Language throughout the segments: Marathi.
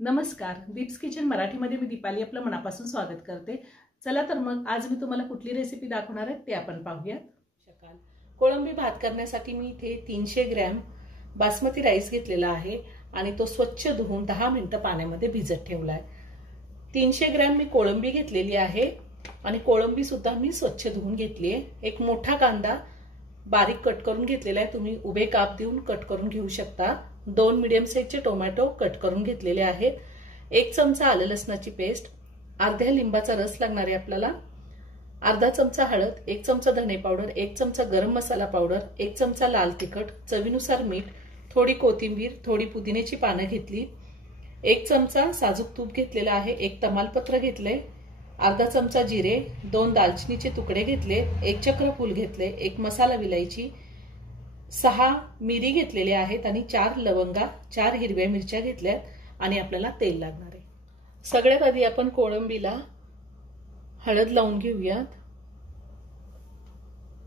नमस्कार, दीप्स किचन मराठीमध्ये मी दीपाली आपलं मनापासून स्वागत करते। चला तर मग आज मी तुम्हाला कुठली रेसिपी दाखवणार आहे ते आपण पाहूया। कोळंबी भात करण्यासाठी मी इथे 300 ग्रॅम बासमती राईस घेतलेला आहे आणि तो स्वच्छ धुवून 10 मिनिटं पाण्यामध्ये भिजत ठेवला आहे। 300 ग्रॅम मी कोळंबी घेतलेली आहे आणि कोळंबी सुद्धा मी स्वच्छ धुवून घेतली आहे। एक मोठा कांदा बारीक कट करून घेतलेला आहे, तुम्ही उभे काप देऊन कट करून घेऊ शकता। 2 मीडियम साइजचे टोमॅटो कट करून घेतलेले आहेत। 1 चमचा आलं लसणाची पेस्ट, अर्ध्या लिंबाचा रस लागणार आहे आपल्याला, अर्धा चमचा हळद, 1 चमचा धने पावडर, 1 चमचा गरम मसाला पावडर, 1 चमचा लाल तिखट, चवीनुसार मीठ, थोडी कोथिंबीर, थोडी पुदिन्याची पानं घेतली, 1 चमचा साजूक तूप घेतलेला आहे, 1 तमालपत्र घेतले, अर्धा चमचा जिरे, 2 दालचिनीचे तुकडे घेतले, 1 चक्रफूल घेतले, 1 मसाला विलायची, 6 मिरी घेतलेले आहेत आणि 4 लवंगा, 4 हिरव्या मिरच्या घेतल्यात आणि आपल्याला तेल लागणार आहे। सगळ्यात आधी आपण कोळंबीला हळद लावून घेऊयात,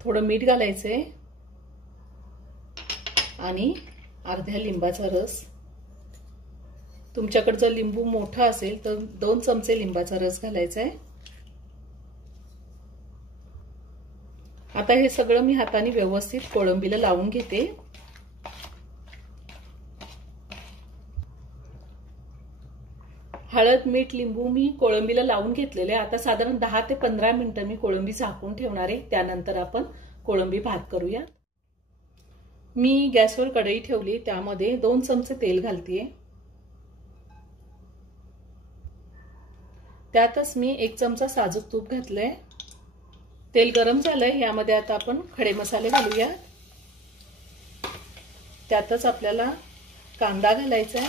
थोडं मीठ घालायचंय आणि अर्ध्या लिंबाचा रस, तुमच्याकडे जर लिंबू मोठा असेल तर 2 चमचे लिंबाचा रस घालायचा आहे। आता हे सगळं मी हाताने व्यवस्थित कोळंबीला लावून घेते। हळद, मीठ, लिंबू मी कोळंबीला लावून घेतलेले। आता साधारण 10 ते 15 मिनिटं मी कोळंबी झाकून ठेवणार आहे, त्यानंतर आपण कोळंबी भात करूया। मी गॅसवर कढई ठेवली, त्यामध्ये 2 चमचे तेल घालतेय, त्यातच मी 1 चमचा साजूक तूप घातलंय। तेल गरम झालंय, यामध्ये आता आपण खडे मसाले घालूया। त्यातच आपल्याला कांदा घालायचा आहे,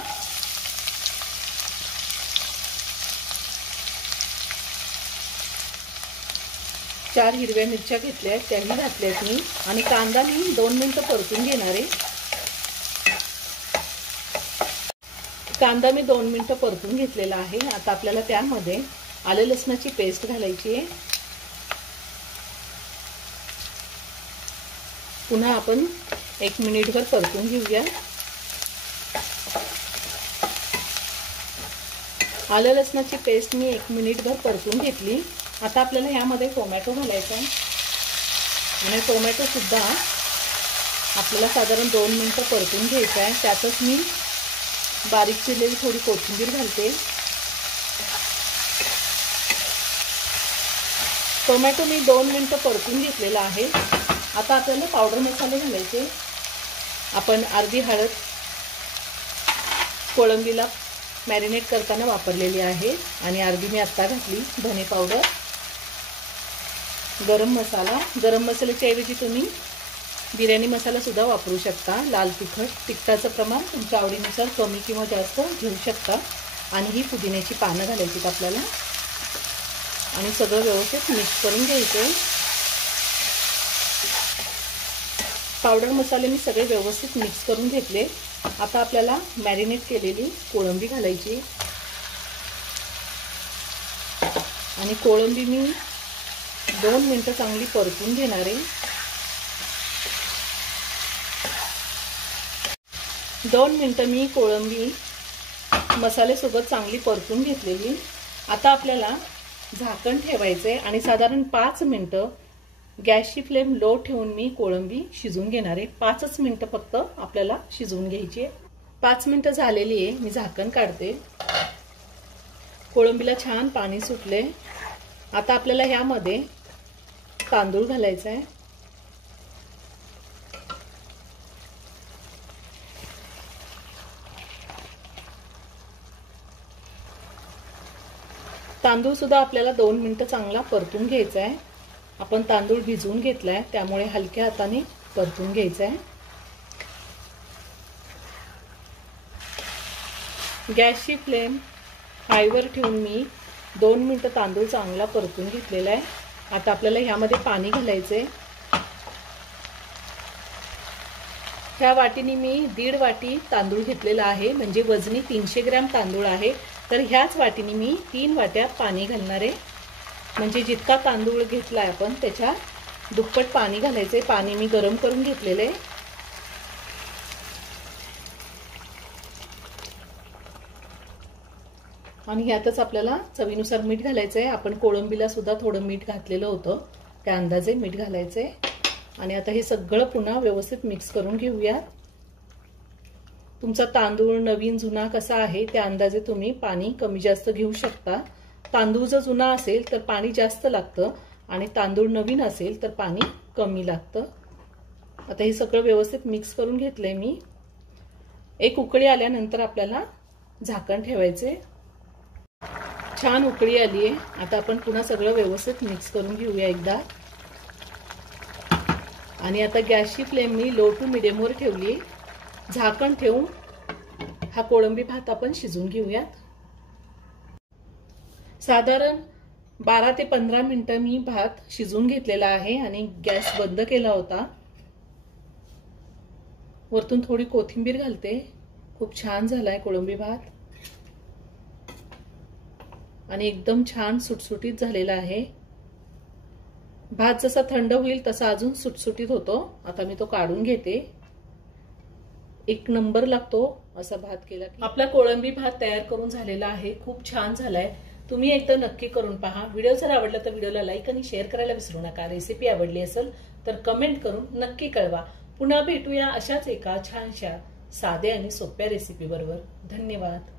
चार हिरव्या मिरच्या घेतल्या आहेत त्याही घातल्यात मी, आणि कांदा मी 2 मिनिटं परतून घेणार आहे। कांदा मी 2 मिनिटं परतून घेतलेला आहे। आता आपल्याला त्यामध्ये आलं लसणाची पेस्ट घालायची आहे, पुन्हा आपण 1 मिनिटभर परतून घेऊया। आलं लसणाची पेस्ट मी 1 मिनिटभर परतून घेतली। आता आपल्याला यामध्ये टोमॅटो घालायचा आहे आणि टोमॅटो सुद्धा आपल्याला साधारण 2 मिनिटं परतून घ्यायचा आहे। त्यातच मी बारीक चिरलेली थोडी कोथिंबीर घालते। टोमॅटो मी 2 मिनिटं परतून घेतलेला आहे। आता आपल्याला पावडर मसाले घालायचे। आपण अर्धी हळद कोळंबीला मॅरिनेट करताना वापरलेली आहे आणि अर्धी मी आता घातली धने पावडर, गरम मसाला, गरम मसाल्याच्या ऐवजी तुम्ही बिर्याणी मसाला सुद्धा वापरू शकता, लाल तिखट, तिखटाचं प्रमाण तुमच्या आवडीनुसार कमी किंवा जास्त घेऊ शकता, आणि ही पुदिन्याची पानं घालायची आपल्याला आणि सगळं व्यवस्थित मिक्स करून घ्यायचं। पावडर मसाले मी सगळे व्यवस्थित मिक्स करून घेतले। आता आपल्याला मॅरिनेट केलेली कोळंबी घालायची आणि कोळंबी मी 2 मिनिटं चांगली परतून घेणार आहे। 2 मिनिटं मी कोळंबी मसाल्यासोबत चांगली परतून घेतलेली। आता आपल्याला झाकण ठेवायचे आणि साधारण 5 मिनिटं गॅसची फ्लेम लो ठेवून मी कोळंबी शिजवून घेणार आहे। 5च मिनिटं फक्त आपल्याला शिजवून घ्यायची आहे। 5 मिनिटं झालेली आहे, मी झाकण काढते। कोळंबीला छान पाणी सुटले। आता आपल्याला यामध्ये तांदूळ घालायचा आहे। तांदूळ सुद्धा आपल्याला 2 मिनिटं चांगला परतून घ्यायचा आहे। आपण तांदूळ भिजवून घेतलाय, त्यामुळे हलक्या हाताने परतून घ्यायचा आहे। गॅसची फ्लेम हायवर ठेवून मी 2 मिनिटं तांदूळ चांगला परतून घेतलेला आहे। आता आपल्याला ह्यामध्ये पाणी घालायचंय। ह्या वाटीने मी 1.5 वाटी तांदूळ घेतलेला आहे, म्हणजे वजनी 300 ग्रॅम तांदूळ आहे, तर ह्याच वाटीने मी 3 वाट्या पाणी घालणार आहे। म्हणजे जितका तांदूळ घेतलाय आपण त्याच्या दुप्पट पाणी घालायचे। पाणी मी गरम करून घेतलेले आहे। आणि ह्यातच आपल्याला चवीनुसार मीठ घालायचंय। आपण कोळंबीला सुद्धा थोडं मीठ घातलेलं होतं, त्या अंदाजे मीठ घालायचंय। आणि आता हे सगळं पुन्हा व्यवस्थित मिक्स करून घेऊया। तुमचा तांदूळ नवीन जुना कसा आहे त्या अंदाजे तुम्ही पाणी कमी जास्त घेऊ शकता। तांदूळ जर जुना असेल तर पाणी जास्त लागतं आणि तांदूळ नवीन असेल तर पाणी कमी लागतं। आता हे सगळं व्यवस्थित मिक्स करून घेतलंय मी। एक उकळी आल्यानंतर आपल्याला झाकण ठेवायचे। छान उकळी आली आहे। आता आपण पुन्हा सगळं व्यवस्थित मिक्स करून घेऊया एकदा। आणि आता गॅसची फ्लेम मी लो टू मीडियम वर ठेवली। झाकण ठेवून हा कोळंबी भात आपण शिजवून घेऊयात। साधारण 12 ते 15 मिनिटं मी भात शिजवून घेतलेला आहे आणि गॅस बंद केला होता। वरतून थोडी कोथिंबीर घालते। खूप छान झालाय कोळंबी भात आणि एकदम छान सुटसुटीत झालेला आहे। भात जसा थंड होईल तसा अजून सुटसुटीत होतो। आता मी तो काढून घेते। एक नंबर लागतो असा भात केला की। आपला कोळंबी भात तयार करून झालेला आहे। खूप छान झालाय। तुम्ही एकदा नक्की करून पहा। व्हिडिओ जर आवडला तर व्हिडिओला लाईक आणि शेअर करायला विसरू नका। रेसिपी आवडली असेल तर कमेंट करून नक्की कळवा। पुन्हा भेटूया अशाच एका छानशा साध्या आणि सोप्या रेसिपी बरोबर। धन्यवाद।